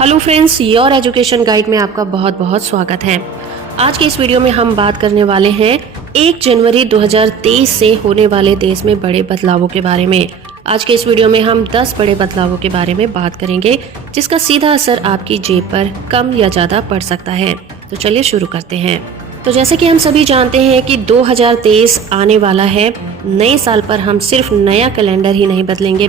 Hello friends, your education guide में आपका बहुत बहुत स्वागत है। आज के इस वीडियो में हम बात करने वाले हैं 1 जनवरी 2023 से होने वाले देश में बड़े बदलावों के बारे में। आज के इस वीडियो में हम 10 बड़े बदलावों के बारे में बात करेंगे जिसका सीधा असर आपकी जेब पर कम या ज्यादा पड़ सकता है। तो चलिए शुरू करते हैं। तो जैसे कि हम सभी जानते हैं कि 2023 आने वाला है। नए साल पर हम सिर्फ नया कैलेंडर ही नहीं बदलेंगे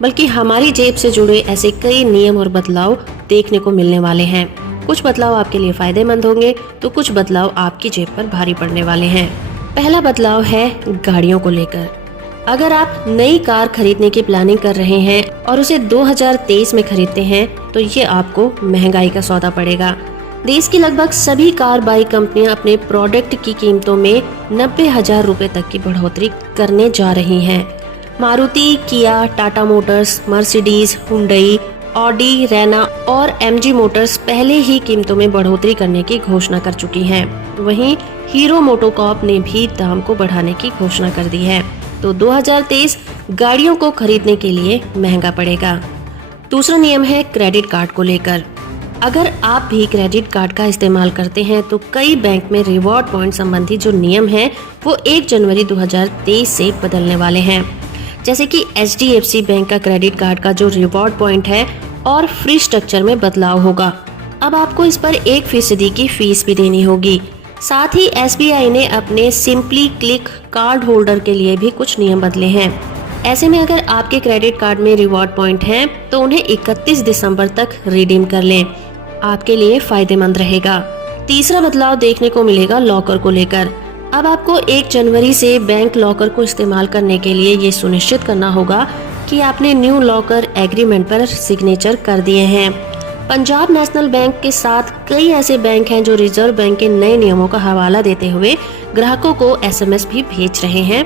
बल्कि हमारी जेब से जुड़े ऐसे कई नियम और बदलाव देखने को मिलने वाले हैं। कुछ बदलाव आपके लिए फायदेमंद होंगे तो कुछ बदलाव आपकी जेब पर भारी पड़ने वाले हैं। पहला बदलाव है गाड़ियों को लेकर। अगर आप नई कार खरीदने की प्लानिंग कर रहे हैं और उसे 2023 में खरीदते हैं तो ये आपको महंगाई का सौदा पड़ेगा। देश की लगभग सभी कार बाइक कंपनियां अपने प्रोडक्ट की कीमतों में 90,000 रुपए तक की बढ़ोतरी करने जा रही हैं। मारुति, किया, Tata Motors, Mercedes, Hyundai, Audi, Raina और एमजी मोटर्स पहले ही कीमतों में बढ़ोतरी करने की घोषणा कर चुकी हैं। वहीं हीरो मोटोकॉर्प ने भी दाम को बढ़ाने की घोषणा कर दी है। तो 2023 गाड़ियों को खरीदने के लिए महंगा पड़ेगा। दूसरा नियम है क्रेडिट कार्ड को लेकर। अगर आप भी क्रेडिट कार्ड का इस्तेमाल करते हैं तो कई बैंक में रिवॉर्ड पॉइंट संबंधी जो नियम है वो 1 जनवरी 2023 से बदलने वाले हैं। जैसे कि HDFC बैंक का क्रेडिट कार्ड का जो रिवॉर्ड पॉइंट है और फ्री स्ट्रक्चर में बदलाव होगा। अब आपको इस पर 1% की फीस भी देनी होगी। साथ ही SBI ने अपने सिंपली क्लिक कार्ड होल्डर के लिए भी कुछ नियम बदले हैं। ऐसे में अगर आपके क्रेडिट कार्ड में रिवॉर्ड पॉइंट हैं तो उन्हें 31 दिसंबर तक रिडीम कर लें। आपके लिए फायदेमंद रहेगा। तीसरा बदलाव देखने को मिलेगा लॉकर को लेकर। अब आपको 1 जनवरी से बैंक लॉकर को इस्तेमाल करने के लिए ये सुनिश्चित करना होगा कि आपने न्यू लॉकर एग्रीमेंट पर सिग्नेचर कर दिए हैं। पंजाब नेशनल बैंक के साथ कई ऐसे बैंक हैं जो रिजर्व बैंक के नए नियमों का हवाला देते हुए ग्राहकों को SMS भी भेज रहे हैं।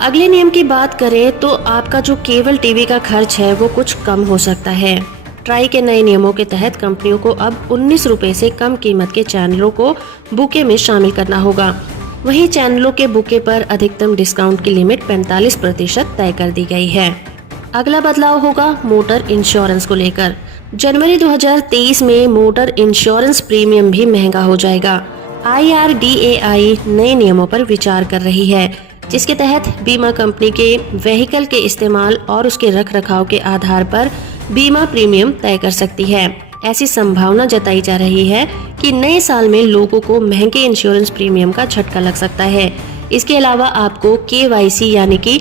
अगले नियम की बात करें तो आपका जो केबल टीवी का खर्च है वो कुछ कम हो सकता है। ट्राई के नए नियमों के तहत कंपनियों को अब 19 रुपए से कम कीमत के चैनलों को बुके में शामिल करना होगा। वहीं चैनलों के बुके पर अधिकतम डिस्काउंट की लिमिट 45% तय कर दी गई है। अगला बदलाव होगा मोटर इंश्योरेंस को लेकर। जनवरी 2023 में मोटर इंश्योरेंस प्रीमियम भी महंगा हो जाएगा। IRDAI नए नियमों पर विचार कर रही है जिसके तहत बीमा कंपनी के व्हीकल के इस्तेमाल और उसके रखरखाव के आधार पर बीमा प्रीमियम तय कर सकती है। ऐसी संभावना जताई जा रही है कि नए साल में लोगों को महंगे इंश्योरेंस प्रीमियम का झटका लग सकता है। इसके अलावा आपको KYC यानी कि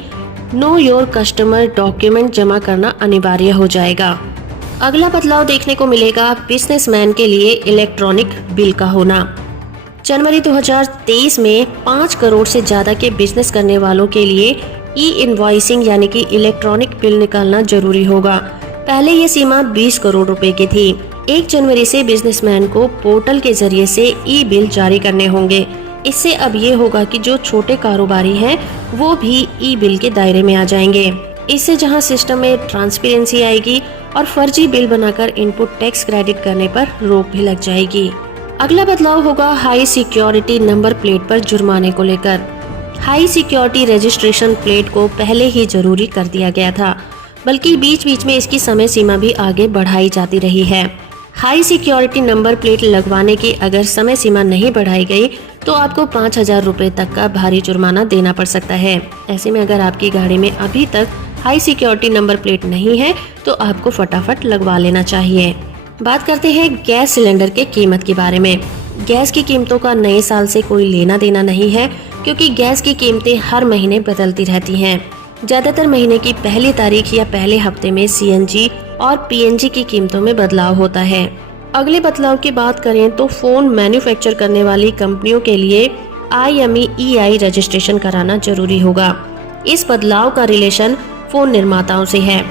नो योर कस्टमर डॉक्यूमेंट जमा करना अनिवार्य हो जाएगा। अगला बदलाव देखने को मिलेगा बिजनेसमैन के लिए इलेक्ट्रॉनिक बिल का होना। जनवरी 2023 में 5 करोड़ से ज्यादा के बिजनेस करने वालों के लिए E-इनवॉइसिंग यानी कि इलेक्ट्रॉनिक बिल निकालना जरूरी होगा। पहले ये सीमा 20 करोड़ रुपए की थी। 1 जनवरी से बिजनेसमैन को पोर्टल के जरिए से ई-बिल जारी करने होंगे। इससे अब ये होगा कि जो छोटे कारोबारी हैं वो भी ई-बिल के दायरे में आ जाएंगे। इससे जहां सिस्टम में ट्रांसपेरेंसी आएगी और फर्जी बिल बनाकर इनपुट टैक्स क्रेडिट करने पर रोक भी लग जाएगी। अगला बदलाव होगा हाई सिक्योरिटी नंबर प्लेट पर जुर्माने को लेकर। हाई सिक्योरिटी रजिस्ट्रेशन प्लेट को पहले ही जरूरी कर दिया गया था, बल्कि बीच बीच में इसकी समय सीमा भी आगे बढ़ाई जाती रही है। हाई सिक्योरिटी नंबर प्लेट लगवाने की अगर समय सीमा नहीं बढ़ाई गई तो आपको 5,000 रुपए तक का भारी जुर्माना देना पड़ सकता है। ऐसे में अगर आपकी गाड़ी में अभी तक हाई सिक्योरिटी नंबर प्लेट नहीं है तो आपको फटाफट लगवा लेना चाहिए। बात करते हैं गैस सिलेंडर के कीमत के बारे में। गैस की कीमतों का नए साल से कोई लेना देना नहीं है क्योंकि गैस की कीमतें हर महीने बदलती रहती हैं। ज्यादातर महीने की पहली तारीख या पहले हफ्ते में CNG और PNG की कीमतों में बदलाव होता है। अगले बदलाव की बात करें तो फोन मैन्युफैक्चर करने वाली कंपनियों के लिए IMEI रजिस्ट्रेशन कराना जरूरी होगा। इस बदलाव का रिलेशन फोन निर्माताओं से है।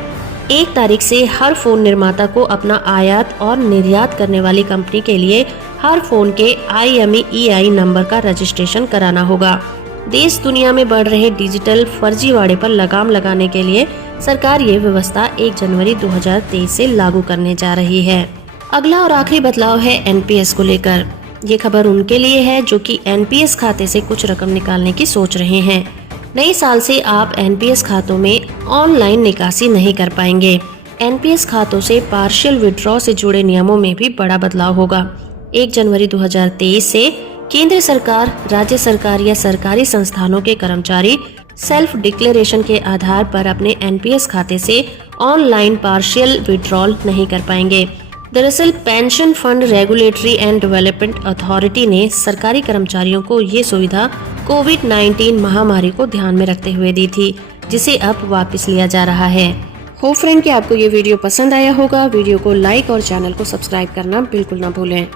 1 तारीख से हर फोन निर्माता को अपना आयात और निर्यात करने वाली कंपनी के लिए हर फोन के IMEI नंबर का रजिस्ट्रेशन कराना होगा। देश दुनिया में बढ़ रहे डिजिटल फर्जीवाड़े पर लगाम लगाने के लिए सरकार ये व्यवस्था 1 जनवरी 2023 से लागू करने जा रही है। अगला और आखिरी बदलाव है NPS को लेकर। ये खबर उनके लिए है जो कि NPS खाते से कुछ रकम निकालने की सोच रहे हैं। नए साल से आप NPS खातों में ऑनलाइन निकासी नहीं कर पाएंगे। एनपीएस खातों से पार्शियल विड्रॉ से जुड़े नियमों में भी बड़ा बदलाव होगा। 1 जनवरी 2023 से केंद्र सरकार, राज्य सरकार या सरकारी संस्थानों के कर्मचारी सेल्फ डिक्लेरेशन के आधार पर अपने एनपीएस खाते से ऑनलाइन पार्शियल विड्रॉल नहीं कर पाएंगे। दरअसल pension fund regulatory and development authority ने सरकारी कर्मचारियों को ये सुविधा कोविड-19 महामारी को ध्यान में रखते हुए दी थी, जिसे अब वापस लिया जा रहा है। होप फ्रेंड कि आपको ये वीडियो पसंद आया होगा। वीडियो को लाइक और चैनल को सब्सक्राइब करना बिल्कुल ना भूलें।